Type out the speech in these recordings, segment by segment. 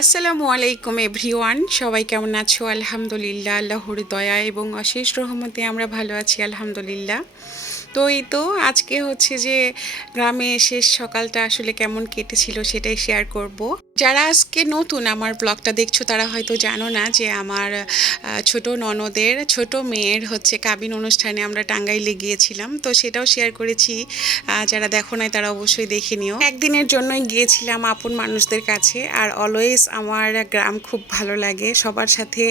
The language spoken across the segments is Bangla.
আসসালামু আলাইকুম এভরিওয়ান, সবাই কেমন আছো? আলহামদুলিল্লাহ, আল্লাহর দয়া এবং অশেষ রহমতে আমরা ভালো আছি আলহামদুলিল্লাহ। তো এই তো আজকে হচ্ছে যে গ্রামে শেষ সকালটা আসলে কেমন কেটেছিল সেটাই শেয়ার করব। যারা আজকে নতুন আমার ব্লগটা দেখছো তারা হয়তো জানো না যে আমার ছোট ননদের ছোট মেয়ের হচ্ছে কাবিন অনুষ্ঠানে আমরা টাঙ্গাইলে গিয়েছিলাম, তো সেটাও শেয়ার করেছি। যারা দেখো নাই তারা অবশ্যই দেখে নিও। একদিনের জন্যই গিয়েছিলাম আপন মানুষদের কাছে, আর অলওয়েজ আমার গ্রাম খুব ভালো লাগে। সবার সাথে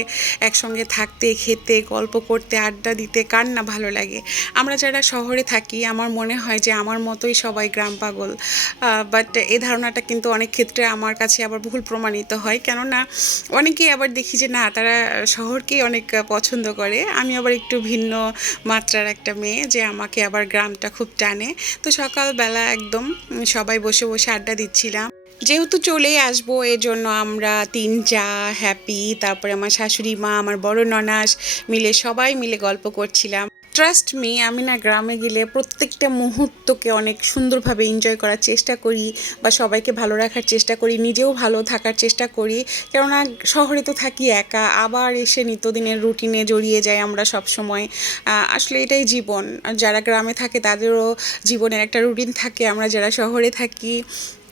একসঙ্গে থাকতে, খেতে, গল্প করতে, আড্ডা দিতে কার না ভালো লাগে। আমরা যারা শহরে থাকি আমার মনে হয় যে আমার মতোই সবাই গ্রাম পাগল, বাট এই ধারণাটা কিন্তু অনেক ক্ষেত্রে আমার কাছে আবার ভুল প্রমাণিত হয়। কেননা অনেকেই আবার দেখি যে না, তারা শহরকেই অনেক পছন্দ করে। আমি আবার একটু ভিন্ন মাত্রার একটা মেয়ে, যে আমাকে আবার গ্রামটা খুব টানে। তো সকালবেলা একদম সবাই বসে বসে আড্ডা দিচ্ছিলাম। যেহেতু চলেই আসবো এর জন্য আমরা তিন যা হ্যাপি, তারপরে আমার শাশুড়ি মা, আমার বড় ননাস মিলে সবাই মিলে গল্প করছিলাম। ট্রাস্ট মি, আমি না গ্রামে গেলে প্রত্যেকটা মুহূর্তকে অনেক সুন্দরভাবে এনজয় করার চেষ্টা করি, বা সবাইকে ভালো রাখার চেষ্টা করি, নিজেও ভালো থাকার চেষ্টা করি। কেননা শহরে তো থাকি একা, আবার এসে নিত্যদিনের রুটিনে জড়িয়ে যাই আমরা সব সময়। আসলে এটাই জীবন। যারা গ্রামে থাকে তাদেরও জীবনের একটা রুটিন থাকে, আমরা যারা শহরে থাকি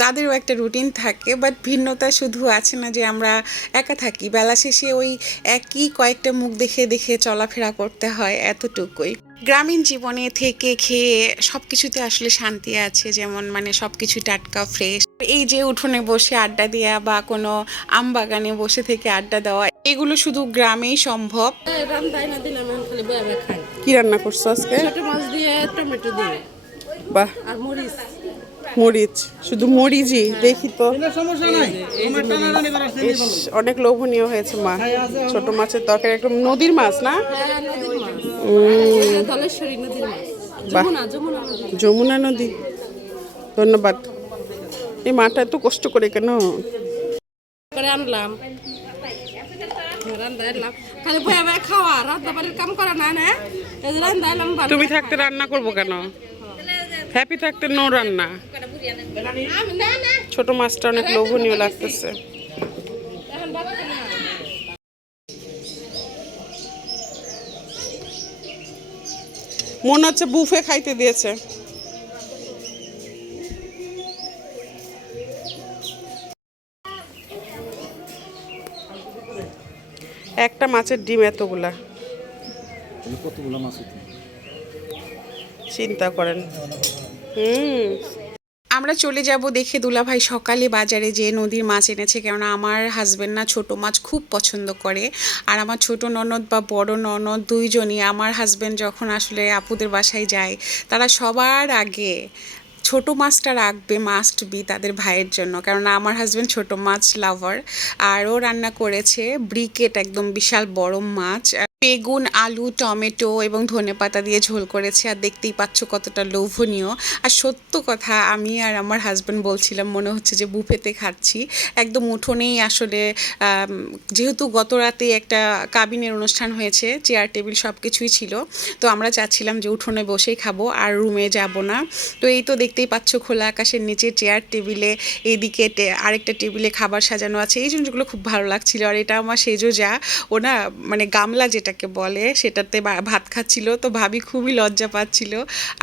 তাদেরও একটা রুটিন থাকে। বাট ভিন্নতা শুধু আছে না যে আমরা একা থাকি, বেলা শেষে ওই একই কয়েকটা মুখ দেখে দেখে চলাফেরা করতে হয়, এতটুকুই। গ্রামীণ জীবনে থেকে খেয়ে সব কিছুতে আসলে শান্তি আছে, যেমন মানে সব কিছু টাটকা ফ্রেশ। এই যে উঠোনে বসে আড্ডা দেওয়া বা কোনো আম বাগানে বসে থেকে আড্ডা দেওয়া, এগুলো শুধু গ্রামেই সম্ভব। কি রান্না করছো আজকে? ছোট মাছ দিয়ে টমেটো দিয়ে বাহ, আর মরিচ। মরিচ, শুধু মরিচই? দেখি তো। ইস, অনেক লোভনীয় হয়েছে মা। ছোট মাছের তরকারি, একদম নদীর মাছ না? হ্যাঁ, নদীর মাছ। ধলেশ্বরী নদীর মাছ। বাহ, যমুনা নদী। যমুনা নদী। ধন্যবাদ। এই মাটা এত কষ্ট করে কেন? করে আনলাম, রান্না এলাম, খালি বয়ে বয়ে খাওয়া, রান্না বাড়ির কাম করা না না। এই যে রান্না এলাম। তুমি থাকতে রান্না করবো কেন? হ্যাপি থাকতে নো রান্না। ছোট মাছটা অনেক লোভনীয় লাগতেছে। মনে হচ্ছে বুফে খাইতে দিয়েছে। একটা মাছের ডিম এতগুলা, কতগুলো মাছ হতো? চিন্তা করেন। আমরা চলে যাব দেখে দুলাভাই সকালে বাজারে যে নদীর মাছ এনেছে, কেননা আমার হাজবেন্ড না ছোট মাছ খুব পছন্দ করে। আর আমার ছোট ননদ বা বড় ননদ দুইজনই, আমার হাজবেন্ড যখন আসলে আপুদের বাসায় যায় তারা সবার আগে ছোট মাছটা রাখবে, মাস্ট বি তাদের ভাইয়ের জন্য। কারণ আমার হাজবেন্ড ছোট মাছ লাভার। আর ও রান্না করেছে ব্রিকেট, একদম বিশাল বড় মাছ। বেগুন, আলু, টমেটো এবং ধনেপাতা দিয়ে ঝোল করেছে। আর দেখতেই পাচ্ছ কতটা লোভনীয়। আর সত্য কথা, আমি আর আমার হাজব্যান্ড বলছিলাম মনে হচ্ছে যে বুফেতে খাচ্ছি। একদম উঠোনেই আসলে যেহেতু গত রাতে একটা কাবিনের অনুষ্ঠান হয়েছে, চেয়ার টেবিল সব কিছুই ছিল, তো আমরা চাচ্ছিলাম যে উঠোনে বসেই খাবো, আর রুমে যাব না। তো এই তো দেখতেই পাচ্ছ খোলা আকাশের নিচে চেয়ার টেবিলে, এইদিকে আরেকটা টেবিলে খাবার সাজানো আছে। এই জিনিসগুলো খুব ভালো লাগছিল। আর এটা আমার সেজো যা, ও না মানে গামলা যেটাকে বলে সেটাতে ভাত খাচ্ছিল, তো ভাবি খুবই লজ্জা পাচ্ছিল।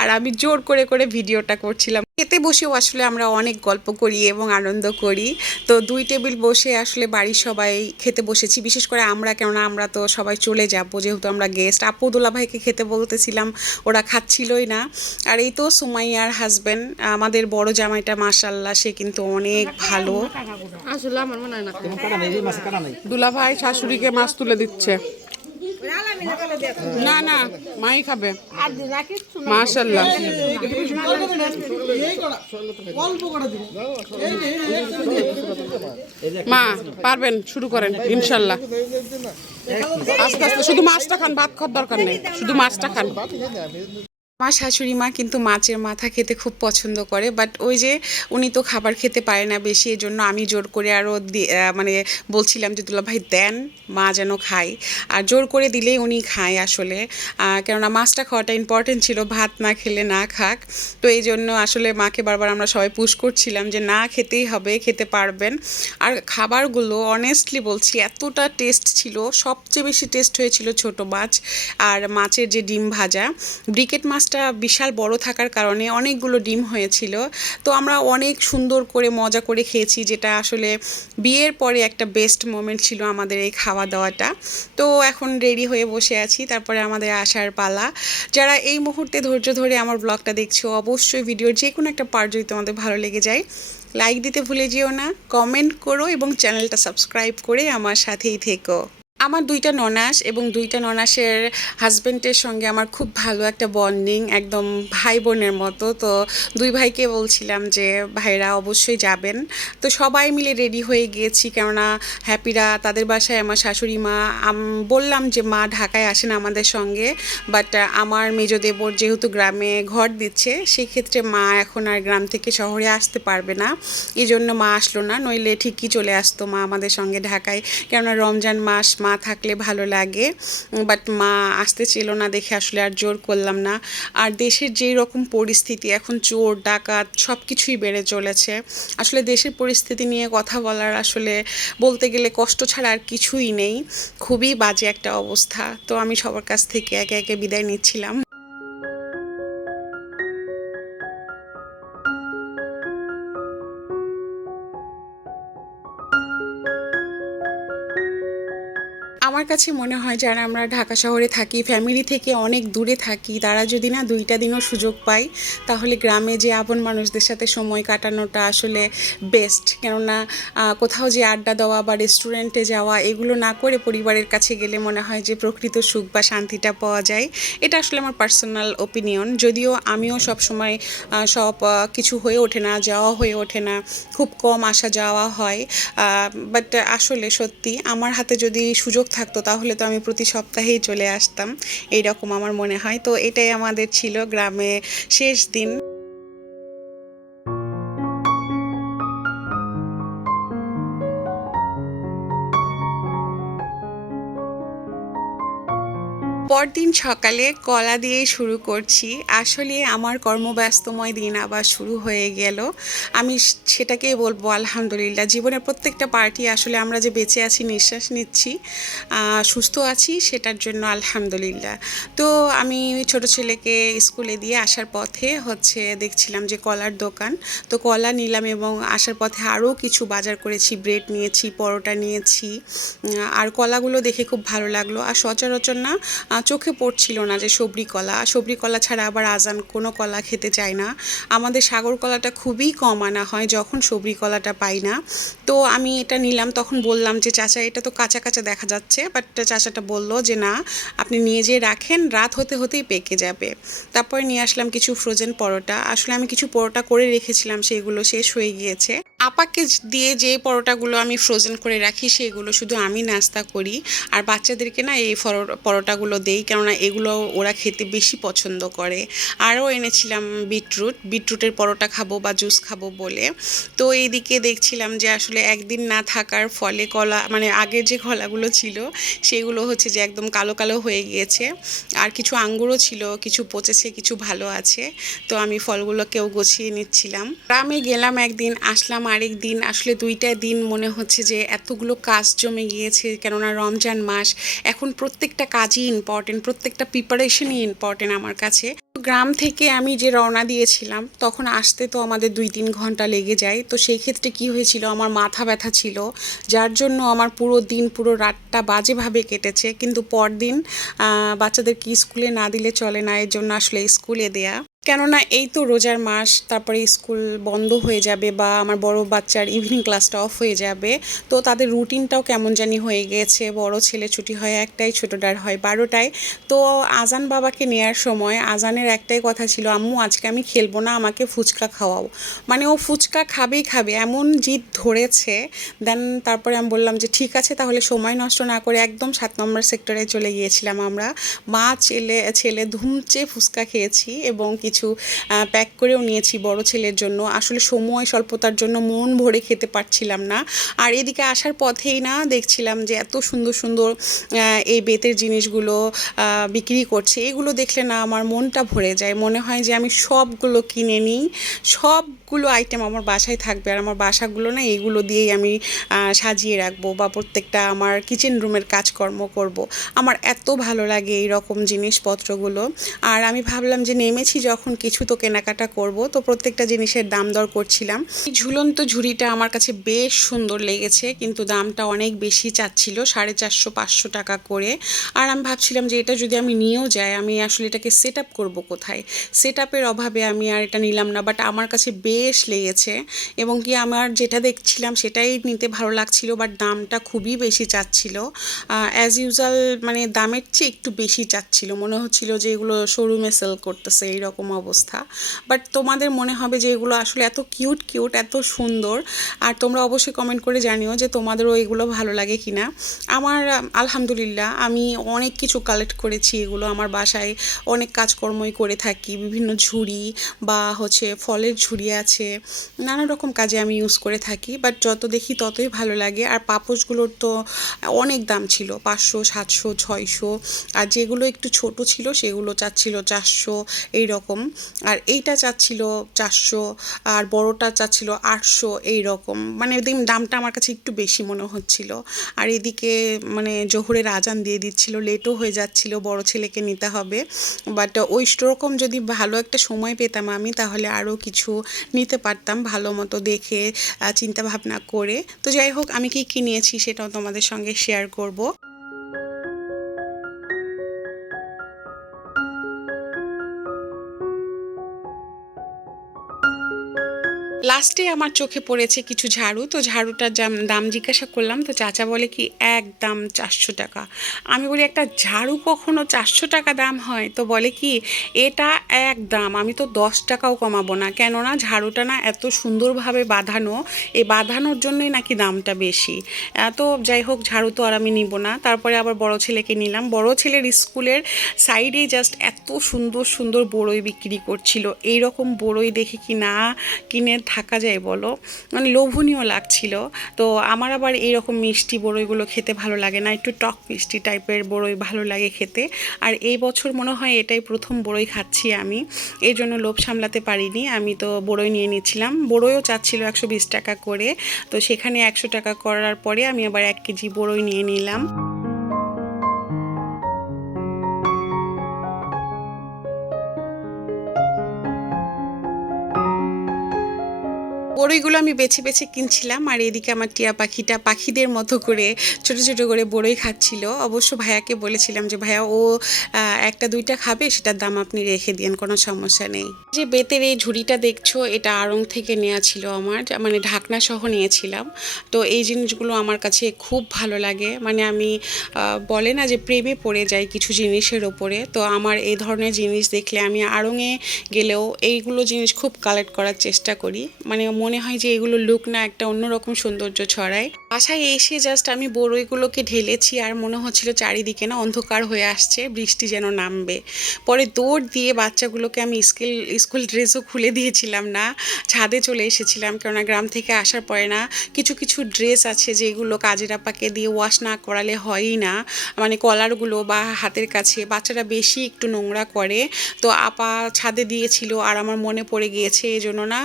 আর আমি জোর করে করে ভিডিওটা করছিলাম। খেতে বসেও আসলে আমরা অনেক গল্প করি এবং আনন্দ করি। তো দুই টেবিল বসে আসলে বাড়ির সবাই খেতে বসেছি, বিশেষ করে আমরা, কেননা আমরা তো সবাই চলে যাব যেহেতু আমরা গেস্ট। আপু দুলাভাইকে খেতে বলতেছিলাম, ওরা খাচ্ছিলই না। আর এই তো সুমাইয়ার হাজবেন্ড, আমাদের বড় জামাইটা, মাশাল্লাহ সে কিন্তু অনেক ভালো। আসলে আমার মনে হয় না। দুলাভাই শাশুড়িকে মাছ তুলে দিচ্ছে। না না, মাই খাবে। মাশাল্লাহ। মা পারবেন, শুরু করেন ইনশাল্লাহ। আস্তে আস্তে, শুধু মাছটা খান, ভাত খাওয়ার দরকার নেই, শুধু মাছটা খান। আমার শাশুড়ি মা কিন্তু মাছের মাথা খেতে খুব পছন্দ করে, বাট ওই যে উনি তো খাবার খেতে পারে না বেশি, এই জন্য আমি জোর করে আরও মানে বলছিলাম যে দুলাভাই দেন, মা যেন খায়। আর জোর করে দিলেই উনি খায় আসলে, কেননা মাছটা খাওয়াটা ইম্পর্টেন্ট ছিল, ভাত না খেলে না খাক। তো এই জন্য আসলে মাকে বারবার আমরা সবাই পুশ করছিলাম যে না, খেতেই হবে, খেতে পারবেন। আর খাবারগুলো অনেস্টলি বলছি এতটা টেস্ট ছিল, সবচেয়ে বেশি টেস্ট হয়েছিল ছোট মাছ আর মাছের যে ডিম ভাজা। ব্রিকেট মাছটা বিশাল বড় থাকার কারণে অনেকগুলো ডিম হয়েছিল। তো আমরা অনেক সুন্দর করে মজা করে খেয়েছি, যেটা আসলে বিয়ের পরে একটা বেস্ট মোমেন্ট ছিল আমাদের এই খাওয়া দাওয়াটা। তো এখন রেডি হয়ে বসে আছি, তারপরে আমাদের আসার পালা। যারা এই মুহূর্তে ধৈর্য ধরে আমার ব্লগটা দেখছো, অবশ্যই ভিডিওর যে কোনো একটা পার্ট যদি তোমাদের ভালো লেগে যায় লাইক দিতে ভুলে যেও না, কমেন্ট করো এবং চ্যানেলটা সাবস্ক্রাইব করে আমার সাথেই থেকো। আমার দুইটা ননাস এবং দুইটা ননাসের হাজব্যান্ডের সঙ্গে আমার খুব ভালো একটা বন্ডিং, একদম ভাই বোনের মতো। তো দুই ভাইকে বলছিলাম যে ভাইরা অবশ্যই যাবেন। তো সবাই মিলে রেডি হয়ে গিয়েছি, কেননা হ্যাপিরা তাদের বাসায়, আমার শাশুড়ি মা বললাম যে মা ঢাকায় আসেন আমাদের সঙ্গে, বাট আমার মেজো দেবর যেহেতু গ্রামে ঘর দিচ্ছে, সেক্ষেত্রে মা এখন আর গ্রাম থেকে শহরে আসতে পারবে না, এই জন্য মা আসলো না, নইলে ঠিকই চলে আসতো মা আমাদের সঙ্গে ঢাকায়, কেননা রমজান মাস মা থাকলে ভালো লাগে। বাট মা আসতে ছিল না দেখে আসলে আর জোর করলাম না। আর দেশের যেই রকম পরিস্থিতি এখন, চোর ডাকাত সব কিছুই বেড়ে চলেছে। আসলে দেশের পরিস্থিতি নিয়ে কথা বলার আসলে বলতে গেলে কষ্ট ছাড়া আর কিছুই নেই, খুবই বাজে একটা অবস্থা। তো আমি সবার কাছ থেকে একে একে বিদায় নিচ্ছিলাম। আমার কাছে মনে হয় যারা আমরা ঢাকা শহরে থাকি, ফ্যামিলি থেকে অনেক দূরে থাকি, তারা যদি না দুইটা দিনও সুযোগ পায়, তাহলে গ্রামে যে আপন মানুষদের সাথে সময় কাটানোটা আসলে বেস্ট। কেননা কোথাও যে আড্ডা দেওয়া বা রেস্টুরেন্টে যাওয়া এগুলো না করে পরিবারের কাছে গেলে মনে হয় যে প্রকৃত সুখ বা শান্তিটা পাওয়া যায়। এটা আসলে আমার পার্সোনাল ওপিনিয়ন, যদিও আমিও সব সময় সব কিছু হয়ে ওঠে না, যাওয়া হয়ে ওঠে না, খুব কম আসা যাওয়া হয়। বাট আসলে সত্যি আমার হাতে যদি সুযোগ থাকতো তাহলে তো আমি প্রতি সপ্তাহেই চলে আসতাম, এইরকম আমার মনে হয়। তো এটাই আমাদের ছিল গ্রামে শেষ দিন। পরদিন সকালে কলা দিয়ে শুরু করছি। আসলে আমার কর্মব্যস্তময় দিন আবার শুরু হয়ে গেল। আমি সেটাকেই বলবো আলহামদুলিল্লাহ। জীবনের প্রত্যেকটা পার্টি আসলে আমরা যে বেঁচে আছি, নিঃশ্বাস নিচ্ছি, সুস্থ আছি, সেটার জন্য আলহামদুলিল্লাহ। তো আমি ছোট ছেলেকে স্কুলে দিয়ে আসার পথে দেখছিলাম যে কলার দোকান, তো কলা নিলাম এবং আসার পথে আরও কিছু বাজার করেছি, ব্রেড নিয়েছি, পরোটা নিয়েছি। আর কলাগুলো দেখে খুব ভালো লাগলো। আর সচরাচর না চোখে পড়ছিল না যে সবরি কলা ছাড়া আবার আজান কোনো কলা খেতে চায় না। আমাদের সাগর কলাটা খুবই কম আনা হয় যখন সবরি কলাটা পাই না। তো আমি এটা নিলাম, তখন বললাম যে চাচা এটা তো কাঁচা কাঁচা দেখা যাচ্ছে, বাট চাচাটা বললো যে না, আপনি নিয়ে যেয়ে রাখেন, রাত হতে হতেই পেকে যাবে। তারপরে নিয়ে আসলাম কিছু ফ্রোজেন পরোটা। আসলে আমি কিছু পরোটা করে রেখেছিলাম, সেগুলো শেষ হয়ে গিয়েছে। আপাকে দিয়ে যে পরোটাগুলো আমি ফ্রোজেন করে রাখি সেগুলো শুধু আমি নাস্তা করি, আর বাচ্চাদেরকে না এই পরোটাগুলো দেই, কেননা এগুলো ওরা খেতে বেশি পছন্দ করে। আরও এনেছিলাম বিটরুটের পরোটা খাবো বা জুস খাবো বলে। তো এইদিকে দেখছিলাম যে আসলে একদিন না থাকার ফলে কলা, মানে আগের যে কলাগুলো ছিল সেগুলো যে একদম কালো কালো হয়ে গিয়েছে। আর কিছু আঙ্গুরও ছিল, কিছু পচেছে, কিছু ভালো আছে। তো আমি ফলগুলোকেও গুছিয়ে নিচ্ছিলাম। গ্রামে গেলাম একদিন, আসলাম আরেক দিন। আসলে দুইটা দিন মনে হচ্ছে যে এতগুলো কাজ জমে গিয়েছে, কেননা রমজান মাস। এখন প্রত্যেকটা কাজই ইম্পর্টেন্ট, প্রত্যেকটা প্রিপারেশনই ইম্পর্টেন্ট আমার কাছে। গ্রাম থেকে আমি যে রওনা দিয়েছিলাম তখন আসতে তো আমাদের 2-3 ঘন্টা লেগে যায়। তো সেই ক্ষেত্রে কি হয়েছিল, আমার মাথা ব্যথা ছিল, যার জন্য আমার পুরো দিন, পুরো রাতটা বাজেভাবে কেটেছে। কিন্তু পরদিন বাচ্চাদেরকে স্কুলে না দিলে চলে না, এর জন্য আসলে স্কুলে দেয়া। কেননা এই তো রোজার মাস, তারপরে স্কুল বন্ধ হয়ে যাবে বা আমার বড় বাচ্চার ইভিনিং ক্লাসটা অফ হয়ে যাবে। তো তাদের রুটিনটাও কেমন জানি হয়ে গিয়েছে। বড় ছেলে ছুটি হয় ১টায়, ছোটটার হয় ১২টায়। তো আজান বাবাকে নেয়ার সময় আজানের একটাই কথা ছিল, আম্মু আজকে আমি খেলবো না, আমাকে ফুচকা খাওয়াও। মানে ও ফুচকা খাবেই খাবে, এমন জিদ ধরেছে। দেন তারপরে আমি বললাম যে ঠিক আছে, তাহলে সময় নষ্ট না করে একদম ৭ নম্বর সেক্টরে চলে গিয়েছিলাম আমরা। মা ছেলে ছেলে ধুমচে ফুচকা খেয়েছি এবং কিছু প্যাক করেও নিয়েছি বড় ছেলের জন্য। আসলে সময় স্বল্পতার জন্য মন ভরে খেতে পারছিলাম না। আর এদিকে আসার পথেই না দেখছিলাম যে এত সুন্দর সুন্দর এই বেতের জিনিসগুলো বিক্রি করছে। এগুলো দেখলে না আমার মনটা ভরে যায়, মনে হয় যে আমি সবগুলো কিনে নিই, সবগুলো আইটেম আমার বাসায় থাকবে আর আমার বাসাগুলো না এইগুলো দিয়েই আমি সাজিয়ে রাখবো বা প্রত্যেকটা আমার কিচেন রুমের কাজকর্ম করব। আমার এত ভালো লাগে এই রকম জিনিসপত্রগুলো। আর আমি ভাবলাম যে নেমেছি যখন, কিছু তো কেনাকাটা করব, তো প্রত্যেকটা জিনিসের দাম দর করছিলাম। এই ঝুলন্ত ঝুড়িটা আমার কাছে বেশ সুন্দর লেগেছে, কিন্তু দামটা অনেক বেশি চাচ্ছিল, 450-500 টাকা করে। আর আমি ভাবছিলাম যে এটা যদি আমি নিয়েও যাই, আমি আসলে এটাকে সেট আপ করবো কোথায়। সেট আপের অভাবে আমি আর এটা নিলাম না, বাট আমার কাছে বেশ লেগেছে এবং কি আমার যেটা দেখছিলাম সেটাই নিতে ভালো লাগছিল, বাট দামটা খুবই বেশি চাচ্ছিল। অ্যাজ ইউজুয়াল মানে দামের চেয়ে একটু বেশি চাচ্ছিল, মনে হচ্ছিল যে এগুলো শোরুমে সেল করতেছে এইরকম অবস্থা। বাট তোমাদের মনে হবে যে এগুলো আসলে এত কিউট কিউট, এত সুন্দর। আর তোমরা অবশ্যই কমেন্ট করে জানিও যে তোমাদেরও এগুলো ভালো লাগে কি না। আমার আলহামদুলিল্লাহ আমি অনেক কিছু কালেক্ট করেছি, এগুলো আমার বাসায় অনেক কাজকর্মই করে থাকি, বিভিন্ন ঝুড়ি বা হচ্ছে ফলের ঝুড়ি আছে, নানা রকম কাজে আমি ইউজ করে থাকি। বাট যত দেখি ততই ভালো লাগে। আর পাপোশগুলোর তো অনেক দাম ছিল, 500, 700, 600। আর যেগুলো একটু ছোট ছিল সেগুলো চাচ্ছিল 400 এই রকম। আর এইটা চাচ্ছিল 400, আর বড়টা চাচ্ছিল 800 এই রকম। মানে দামটা আমার কাছে একটু বেশি মনে হচ্ছিল। আর এদিকে মানে জোহরের আজান দিয়ে দিচ্ছিল, লেটও হয়ে যাচ্ছিল, বড় ছেলেকে নিতে হবে। বাট ওই রকম যদি ভালো একটা সময় পেতাম আমি, তাহলে আরও কিছু নিতে পারতাম ভালো মতো দেখে, চিন্তা ভাবনা করে। তো যাই হোক, আমি কি কি নিয়েছি সেটাও তোমাদের সঙ্গে শেয়ার করব। লাস্টে আমার চোখে পড়েছে কিছু ঝাড়ু। তো ঝাড়ুটার দাম জিজ্ঞাসা করলাম, তো চাচা বলে কি একদম 400 টাকা। আমি বলি একটা ঝাড়ু কখনো 400 টাকা দাম হয়? তো বলে কি এটা এক দাম, আমি তো 10 টাকাও কমাবো না, কেননা ঝাড়ুটা না এত সুন্দরভাবে বাঁধানো, এই বাঁধানোর জন্যই নাকি দামটা বেশি। তো যাই হোক, ঝাড়ু তো আর আমি নিব না। তারপরে আবার বড় ছেলেকে নিলাম। বড় ছেলের স্কুলের সাইডেই জাস্ট এত সুন্দর সুন্দর বড়ই বিক্রি করছিল। এই রকম বড়ই দেখে কি না কিনে থাকা যায় বলো, মানে লোভনীয় লাগছিল। তো আমার আবার এইরকম মিষ্টি বড়ইগুলো খেতে ভালো লাগে না, একটু টক মিষ্টি টাইপের বড়ই ভালো লাগে খেতে। আর এই বছর মনে হয় এটাই প্রথম বড়ই খাচ্ছি আমি, এই জন্য লোভ সামলাতে পারিনি, আমি তো বড়ই নিয়ে নিচ্ছিলাম। বড়ইও চাচ্ছিল 120 টাকা করে, তো সেখানে 100 টাকা করার পরে আমি আবার 1 কেজি বড়ই নিয়ে নিলাম। বড়ইগুলো আমি বেছে বেছে কিনছিলাম, আর এদিকে আমার টিয়া পাখিটা পাখিদের মতো করে ছোট ছোট করে বড়ই খাচ্ছিল। অবশ্য ভাইয়াকে বলেছিলাম যে ভাইয়া ও একটা দুইটা খাবে, সেটার দাম আপনি রেখে দিন, কোনো সমস্যা নেই। যে বেতের এই ঝুড়িটা দেখছো, এটা আড়ং থেকে নেওয়া ছিল আমার, মানে ঢাকনা সহ নিয়েছিলাম। তো এই জিনিসগুলো আমার কাছে খুব ভালো লাগে, মানে আমি বলে না যে প্রেমে পড়ে যাই কিছু জিনিসের ওপরে। তো আমার এই ধরনের জিনিস দেখলে আমি আড়ংয়ে গেলেও এইগুলো জিনিস খুব কালেক্ট করার চেষ্টা করি, মানে মনে হয় যে এগুলো লুক না একটা অন্যরকম সৌন্দর্য ছড়ায়। বাসায় এসে জাস্ট আমি বড়ইগুলোকে ঢেলেছি আর মনে হচ্ছিল চারিদিকে না অন্ধকার হয়ে আসছে, বৃষ্টি যেন নামবে। পরে দৌড় দিয়ে বাচ্চাগুলোকে আমি স্কুল ড্রেসও খুলে দিয়েছিলাম না, ছাদে চলে এসেছিলাম, কেননা গ্রাম থেকে আসার পরে না কিছু কিছু ড্রেস আছে যেগুলো কাজের আপাকে দিয়ে ওয়াশ না করালে হয়ই না, মানে কলারগুলো বা হাতের কাছে বাচ্চারা বেশি একটু নোংরা করে। তো আপা ছাদে দিয়েছিল আর আমার মনে পড়ে গিয়েছে, এই জন্য না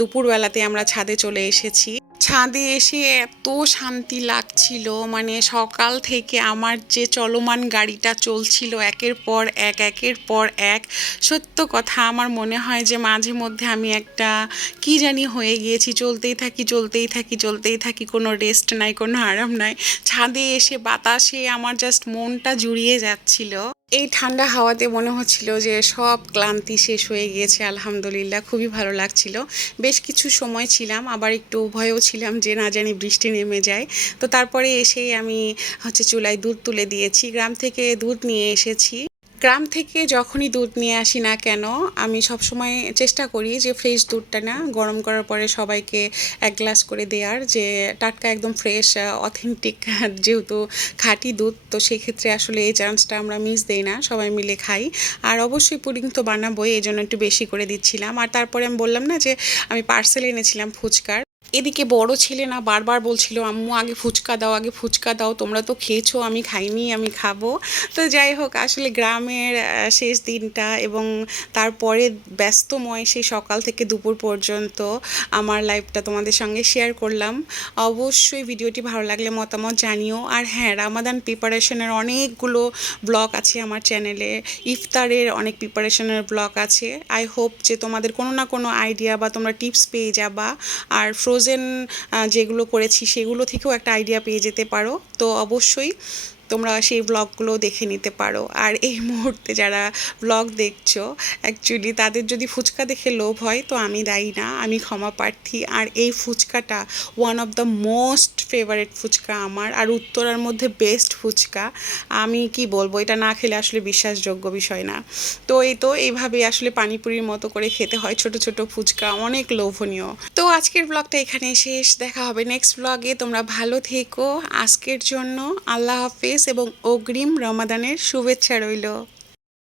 দুপুরবেলাতে আমরা ছাদে চলে এসেছি। ছাদে এসে এত শান্তি লাগছিল, মানে সকাল থেকে আমার যে চলমান গাড়িটা চলছিল একের পর এক একের পর এক। সত্য কথা, আমার মনে হয় যে মাঝে মধ্যে আমি একটা কি জানি হয়ে গিয়েছি, চলতেই থাকি চলতেই থাকি চলতেই থাকি, কোনো রেস্ট নাই, কোনো আরাম নাই। ছাদে এসে বাতাসে আমার জাস্ট মনটা জুড়িয়ে যাচ্ছিল। এই ঠান্ডা হাওয়াতে মনে হচ্ছিল যে সব ক্লান্তি শেষ হয়ে গিয়েছে। আলহামদুলিল্লাহ খুবই ভালো লাগছিল। বেশ কিছু সময় ছিলাম, আবার একটু ভয়েও ছিলাম যে না জানি বৃষ্টি নেমে যায়। তো তারপরে এসেই আমি হচ্ছে চুলায় দুধ তুলে দিয়েছি। গ্রাম থেকে দুধ নিয়ে এসেছি। গ্রাম থেকে যখনই দুধ নিয়ে আসি না কেন, আমি সবসময় চেষ্টা করি যে ফ্রেশ দুধটা না গরম করার পরে সবাইকে এক গ্লাস করে দেওয়ার, যে টাটকা একদম ফ্রেশ অথেন্টিক যেহেতু খাঁটি দুধ, তো সেক্ষেত্রে আসলে এই চান্সটা আমরা মিস দেই না, সবাই মিলে খাই। আর অবশ্যই পুডিং তো বানাবোই, এই জন্য একটু বেশি করে দিচ্ছিলাম। আর তারপরে আমি বললাম না যে আমি পার্সেল এনেছিলাম ফুচকার। এদিকে বড় ছেলে না বারবার বলছিল আম্মু আগে ফুচকা দাও, আগে ফুচকা দাও, তোমরা তো খেয়েছো, আমি খাইনি, আমি খাবো। তো যাই হোক, আসলে গ্রামের শেষ দিনটা এবং তারপরে ব্যস্তময় সেই সকাল থেকে দুপুর পর্যন্ত আমার লাইফটা তোমাদের সঙ্গে শেয়ার করলাম। অবশ্যই ভিডিওটি ভালো লাগলে মতামত জানিও। আর হ্যাঁ, রামাদান প্রিপারেশনের অনেকগুলো ব্লগ আছে আমার চ্যানেলে, ইফতারের অনেক প্রিপারেশনের ব্লগ আছে। আই হোপ যে তোমাদের কোনো না কোনো আইডিয়া বা তোমরা টিপস পেয়ে যাবা। আর ফ্রোজেন যেগুলো করেছি সেগুলো থেকেও একটা আইডিয়া পেয়ে যেতে পারো। তো অবশ্যই তোমরা সেই ব্লগগুলো দেখে নিতে পারো। আর এই মুহূর্তে যারা ব্লগ দেখছো, অ্যাকচুয়ালি তাদের যদি ফুচকা দেখে লোভ হয় তো আমি দায়ী না, আমি ক্ষমা প্রার্থী। আর এই ফুচকাটা one of the most favourite fuchka আমার, আর উত্তরার মধ্যে বেস্ট ফুচকা। আমি কি বলবো, এটা না খেলে আসলে বিশ্বাসযোগ্য বিষয় না। তো এইভাবে আসলে পানিপুরির মতো করে খেতে হয় ছোট ছোট ফুচকা, অনেক লোভনীয়। তো আজকের ব্লগটা এখানে শেষ, দেখা হবে নেক্সট ব্লগে। তোমরা ভালো থেকো। আজকের জন্য আল্লাহ হাফেজ এবং অগ্রিম রমাদানের শুভেচ্ছা রইল।